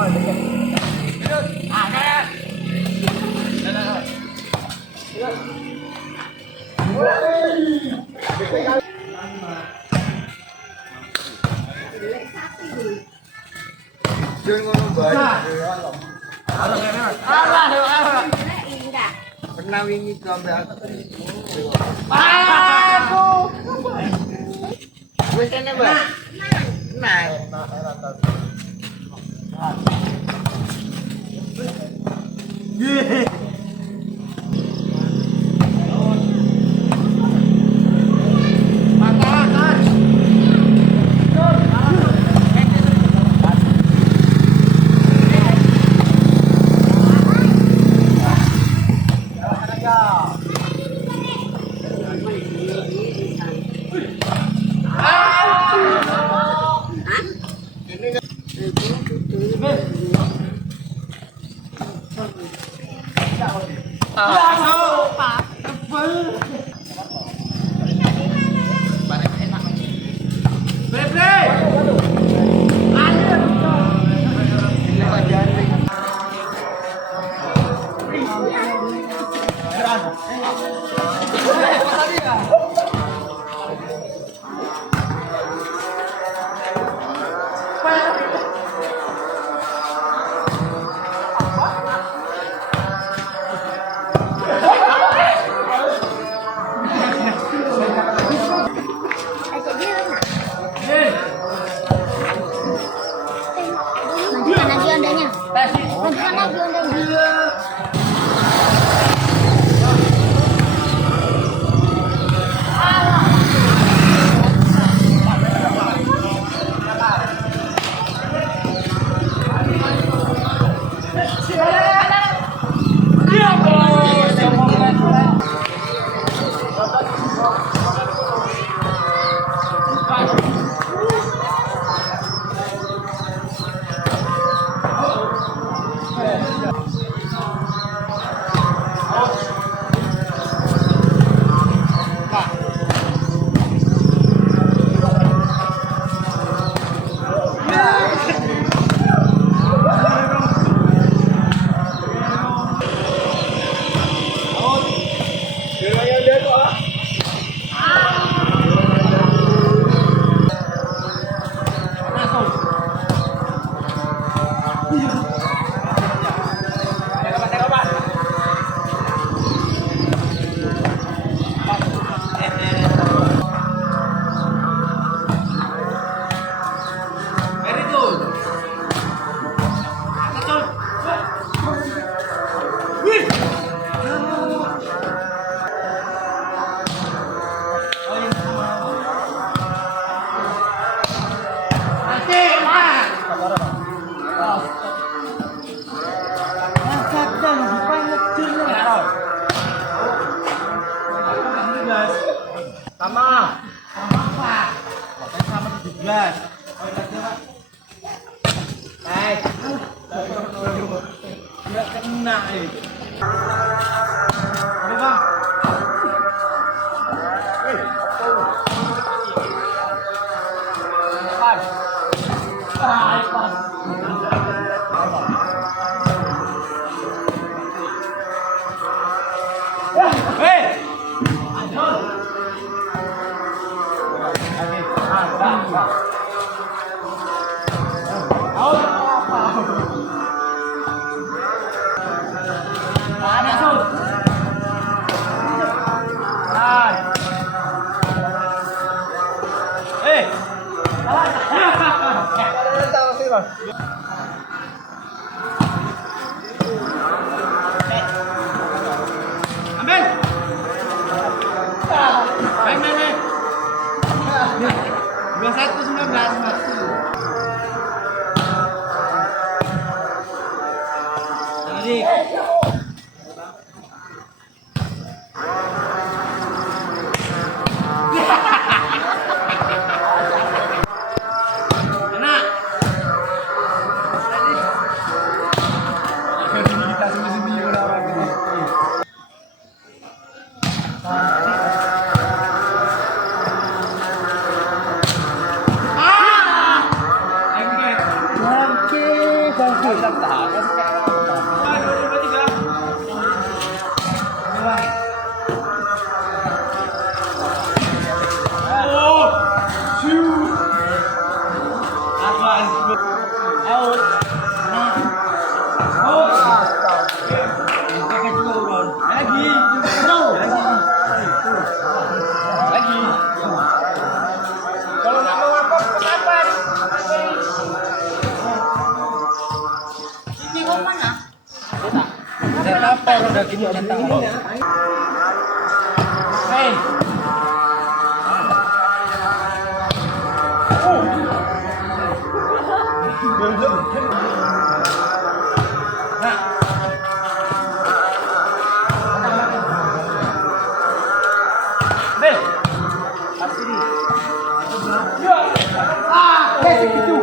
Pernah wingi gambar aku. Wis kene, Mbak. Nah. Sama apa? Makanya sama 17. Oh, iya, Pak. Baik. Enggak kena itu. Ini, Bang. Ambil. Main. 21-19 Mas. Jadi enak. Udah gini centang. Hei. Bel. Asli. Ya. Basic itu.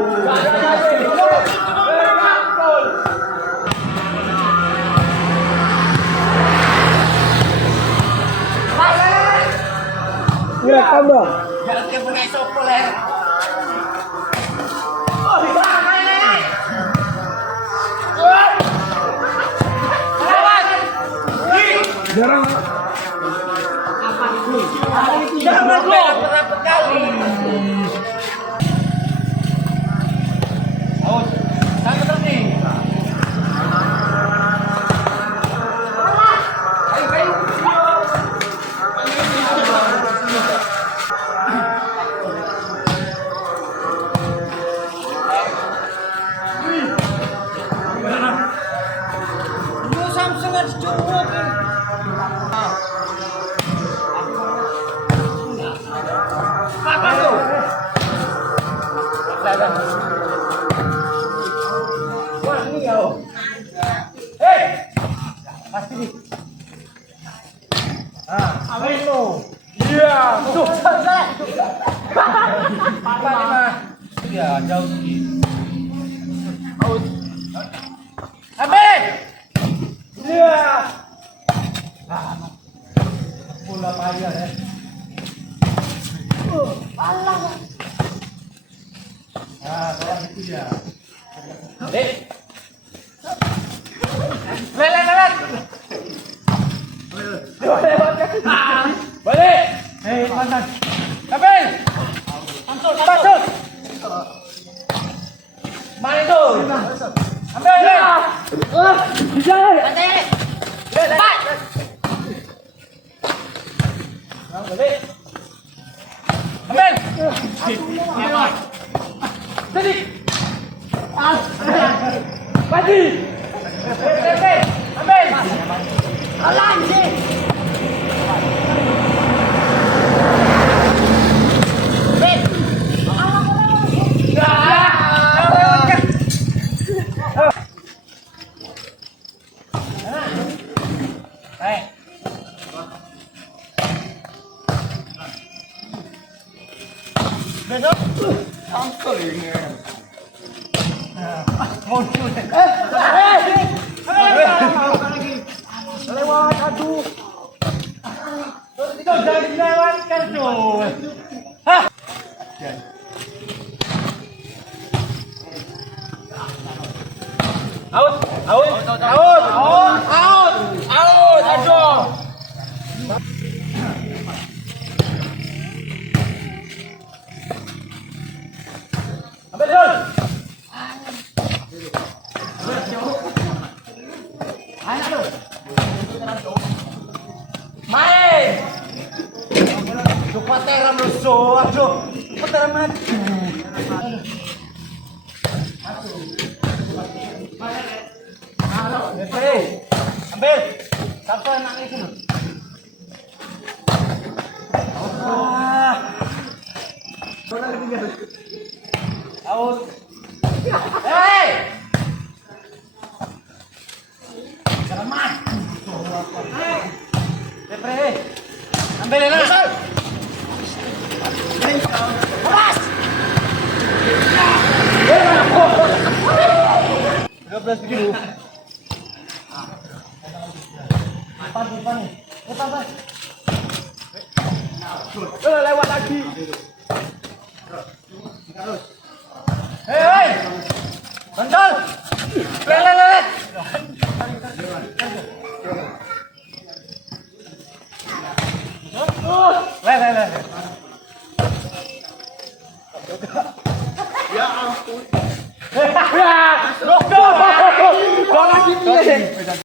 Ya, tambah. Jangan dia punya sopo ler. Oh, main. Jarang. Apa itu? Jangan berapa kali. Awas, sampai terus nih. Ayo. Wah, ini ya. Hei. Pasti nih. Amin lo. Iya. Tuh, selesai. Pantai mah. Iya, jauh sih. Out. Amin. Iya. Bola payah ya. Allah. Kalau itu ya. Lewat. Balik. Hei, mantan. Ambil. Pasut. Mana itu? Ambil. Bisa. Cepat. Balik. Ambil. Jadi. Pagi. Ambil. Alang sih. Besok angkel ini. Muncul. Lewat, aduh. Itu jangan dilewatkan tuh. Hah? Out. Aduh. Ambil dulu. Anak lu. Main. Lupa teram lu so, aduh. Teram maju. Hei, ambil. Satu enaknya itu. Out. Hei. Jangan main. Hei. Ambil ya. Awas. 12 kilo. Depan. Lewat lagi. Hei. Bandel. Ya ampun.